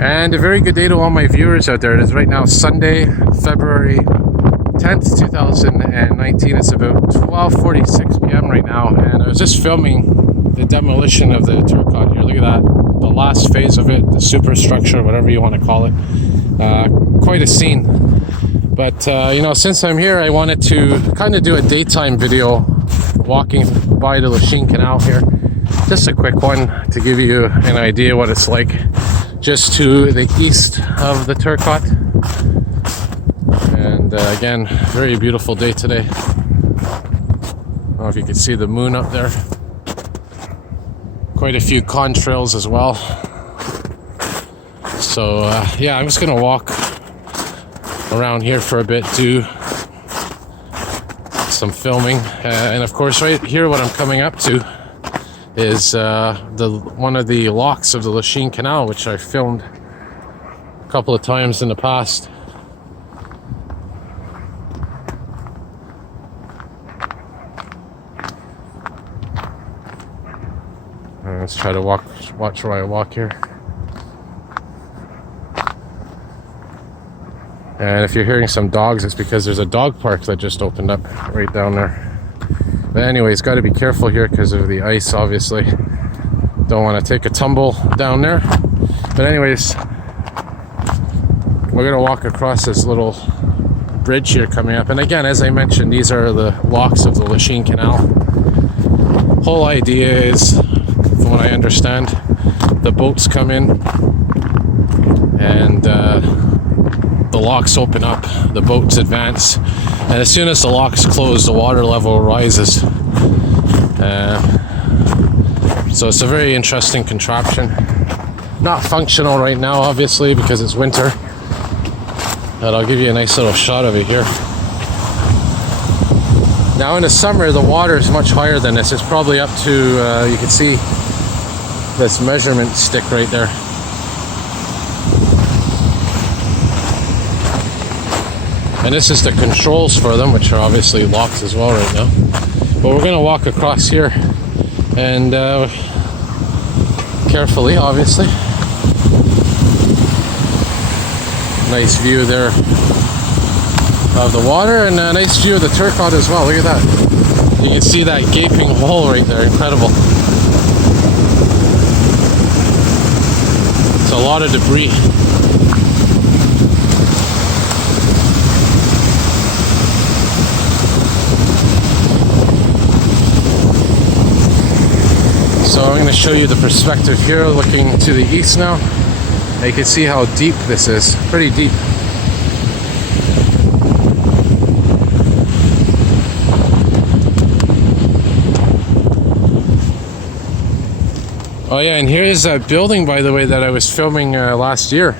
And a very good day to all my viewers out there. It is right now Sunday, February 10th, 2019. It's about 12:46 p.m. right now, and I was just filming the demolition of the Turcot here. Look at that, the last phase of it, the superstructure, whatever you want to call it. Quite a scene. But you know, since I'm here, I wanted to kind of do a daytime video walking by the Lachine Canal here. Just a quick one to give you an idea what it's like just to the east of the Turcot. And again, very beautiful day today. I don't know if you can see the moon up there. Quite a few contrails as well. So yeah, I'm just gonna walk around here for a bit, do some filming, and of course right here what I'm coming up to is one of the locks of the Lachine Canal, which I filmed a couple of times in the past. Let's try to watch where I walk here. And if you're hearing some dogs, it's because there's a dog park that just opened up right down there. But anyways, got to be careful here because of the ice, obviously. Don't want to take a tumble down there. But anyways, we're going to walk across this little bridge here coming up. And again, as I mentioned, these are the locks of the Lachine Canal. Whole idea is, from what I understand, the boats come in and the locks open up, the boats advance, and as soon as the locks close, the water level rises. So it's a very interesting contraption. Not functional right now, obviously, because it's winter. But I'll give you a nice little shot of it here. Now in the summer, the water is much higher than this. It's probably up to, you can see this measurement stick right there. And this is the controls for them, which are obviously locked as well right now. But we're going to walk across here and carefully, obviously. Nice view there of the water, and a nice view of the Turcot as well. Look at that. You can see that gaping hole right there. Incredible. It's a lot of debris. So I'm going to show you the perspective here, looking to the east now. You can see how deep this is. Pretty deep. Oh yeah, and here's a building, by the way, that I was filming last year.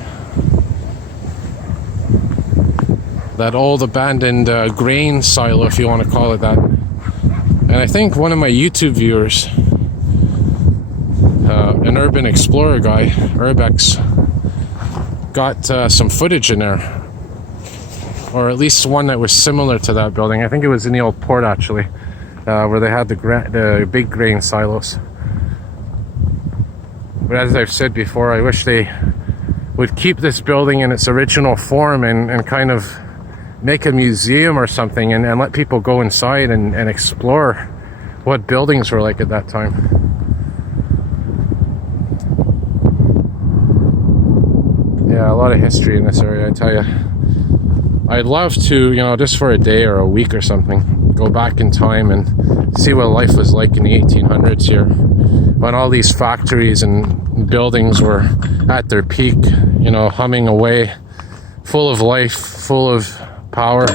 That old abandoned grain silo, if you want to call it that. And I think one of my YouTube viewers, an urban explorer guy, Urbex, got some footage in there, or at least one that was similar to that building. I think it was in the old port, actually, where they had the big grain silos. But as I've said before, I wish they would keep this building in its original form and kind of make a museum or something, and let people go inside and explore what buildings were like at that time. Yeah, a lot of history in this area, I tell you. I'd love to, you know, just for a day or a week or something, go back in time and see what life was like in the 1800s here, when all these factories and buildings were at their peak, you know, humming away, full of life, full of power.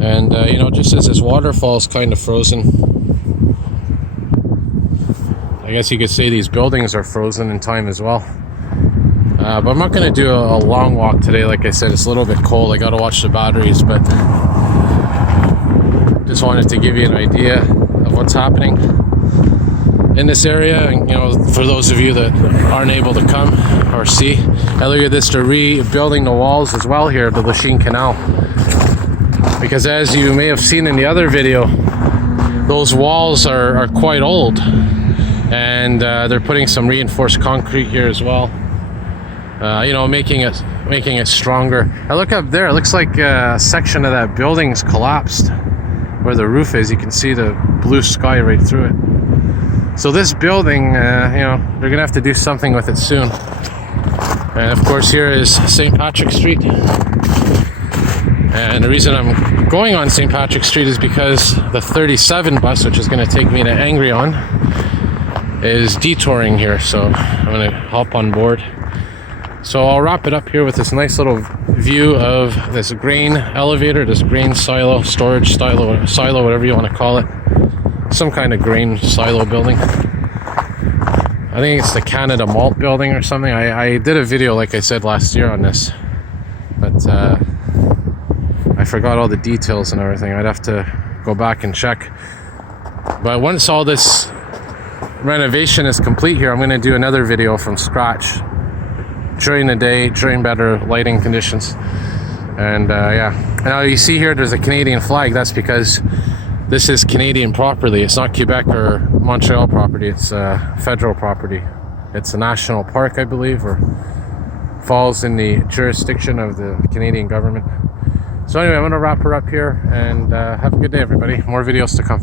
And, you know, just as this waterfall is kind of frozen, I guess you could say these buildings are frozen in time as well. But I'm not going to do a long walk today. Like I said, it's a little bit cold. I got to watch the batteries, but just wanted to give you an idea of what's happening in this area. And, you know, for those of you that aren't able to come or see, and look at this, they're rebuilding the walls as well here of the Lachine Canal. Because as you may have seen in the other video, those walls are quite old, and they're putting some reinforced concrete here as well. You know, making it stronger. I look up there, it looks like a section of that building's collapsed where the roof is. You can see the blue sky right through it. So this building, you know, they're gonna have to do something with it soon. And of course here is St. Patrick Street. And the reason I'm going on St. Patrick Street is because the 37 bus, which is gonna take me to Angrion, is detouring here. So I'm gonna hop on board. So I'll wrap it up here with this nice little view of this grain elevator, this grain silo, storage silo, whatever you want to call it. Some kind of grain silo building. I think it's the Canada Malt building or something. I did a video, like I said, last year on this, but I forgot all the details and everything. I'd have to go back and check. But once all this renovation is complete here, I'm going to do another video from scratch during the day, during better lighting conditions. And yeah, now you see here there's a Canadian flag. That's because this is Canadian property. It's not Quebec or Montreal property. It's federal property. It's a national park, I believe, or falls in the jurisdiction of the Canadian government. So anyway, I'm going to wrap her up here, and have a good day, everybody. More videos to come.